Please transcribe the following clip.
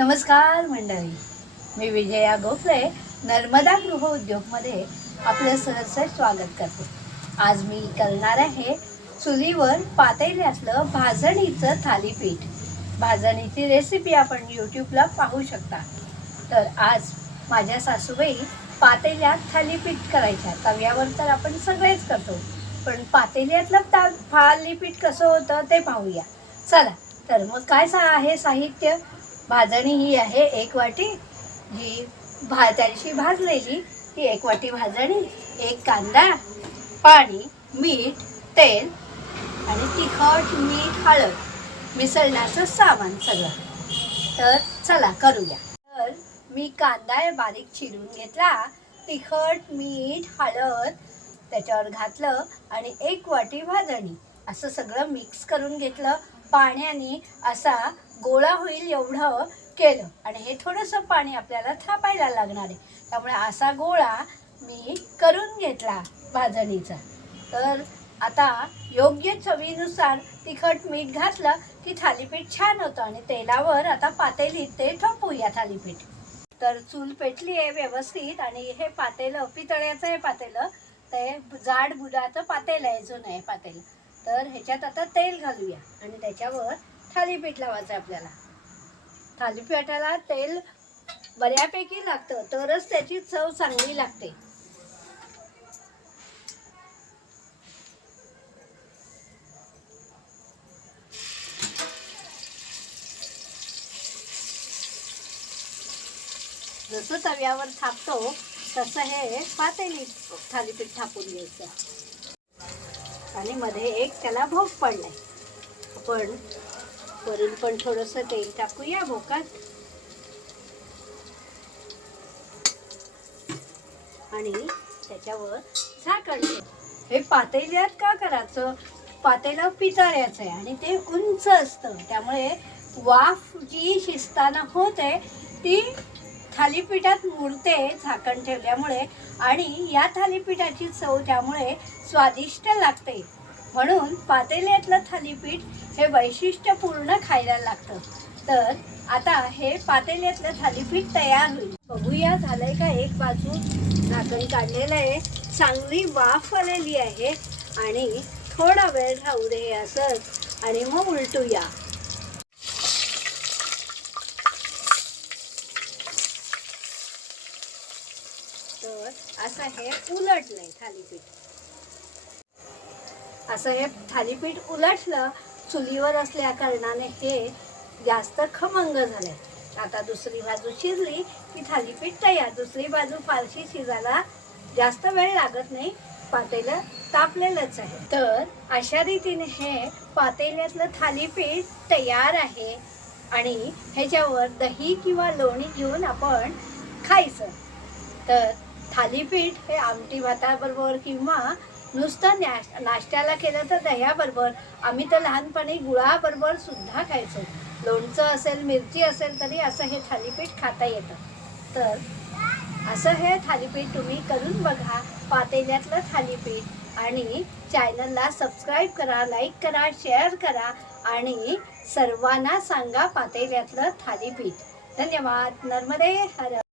नमस्कार मंडळी, मी विजया गोखले नर्मदा गृह उद्योगमध्ये आपलं सहर्ष स्वागत करते। आज मी करणार आहे चुलीवर पातेल्यातलं भाजणीचं थालीपीठ। भाजणीची रेसिपी आपण यूट्यूबला पाहू शकता। तर आज माझ्या सासूबाई पातेल्यात थालीपीठ करायच्या। तव्यावर तर आपण सगळेच करतो, पण पातेल्यातलं थालीपीठ कसं होतं ते पाहूया। चला तर मग काय आहे साहित्य। भाजणी ही आहे 1 वाटी, जी त्याची भाजलेली ही 1 वाटी भाजणी, 1 कांदा, पाणी, मीठ, तेल आणि तिखट, मीठ, हळद, मिसळण्याचं सामान सगळं। तर चला करूया। तर मी कांदा बारीक चिरून घेतला, तिखट, मीठ, हळद त्याच्यावर घातलं आणि 1 वाटी भाजणी असं सगळं मिक्स करून घेतलं। पाण्याने असा गोळा होईल एवढं केलं आणि हे थोडंसं पाणी आपल्याला थापायला लागणार आहे, त्यामुळे असा गोळा मी करून घेतला भाजणीचा। तर आता योग्य चवीनुसार तिखट मीठ घातलं की थालीपीठ छान होतं आणि तेलावर आता पातेलीत ते ठोपूया थालीपीठ। तर चूल पेटली आहे व्यवस्थित आणि हे पातेलं पितळ्याचं आहे पातेलं, ते जाड बुडाचं पातेलं आहे, जुनं आहे पातेलं। तर ह्याच्यात आता तेल घालूया आणि त्याच्यावर थालीपीठ लावायचं आपल्याला। थालीपीठाला तेल बऱ्यापैकी लागतं, तरच त्याची चव चांगली लागते। जसं तव्यावर थापतो तसं हे पातेलीत थालीपीठ थापून घ्यायचं आणि मध्ये एक त्याला भोक पडलाय। आपण वरून पण थोडंसं तेल टाकूया भोकात आणि त्याच्यावर झाकण। हे पातेल्यात का करायचं, पातेलं पितळ्याचं आहे आणि ते उंच असतं, त्यामुळे वाफ जी शिजताना होते ती थालीपीठात मुरते झाकण ठेवल्यामुळे आणि या थालीपीठाची चव त्यामुळे स्वादिष्ट लागते। म्हणून पातेल्यातलं थालीपीठ हे वैशिष्ट्यपूर्ण खायला लागतं। तर आता हे पातेल्यातलं थालीपीठ तयार होईल, बघूया झालंय का। एक बाजू झाकण काढलेलं आहे, चांगली वाफ आलेली आहे आणि थोडा वेळ राहू दे असंच आणि मग उलटूया। तर असं हे उलटलंय थालीपीठ, असं हे थालीपीठ उलटलं चुलीवर असल्या कारणाने हे जास्त खमंग झालंय। आता दुसरी बाजू शिजली की थालीपीठ तयार। दुसरी बाजू फारशी शिजायला जास्त वेळ लागत नाही, पातेलं तापलेलंच आहे। तर अशा रीतीने हे पातेल्यातलं थालीपीठ तयार आहे आणि ह्याच्यावर दही किंवा लोणी घेऊन आपण खायचं। तर थालीपीठ हे आमटी भाताबरोबर किंवा नुसतं नाश्त्याला केलं तर दह्याबरोबर, आम्ही तर लहानपणी गुळाबरोबर सुद्धा खायचो। लोणचं असेल, मिरची असेल तरी असं हे थालीपीठ खाता येतं। तर असं हे थालीपीठ तुम्ही करून बघा, पातेल्यातलं थालीपीठ। आणि चॅनलला सबस्क्राईब करा, लाईक करा, शेअर करा आणि सर्वांना सांगा पातेल्यातलं थालीपीठ। धन्यवाद। नर्मदे हर।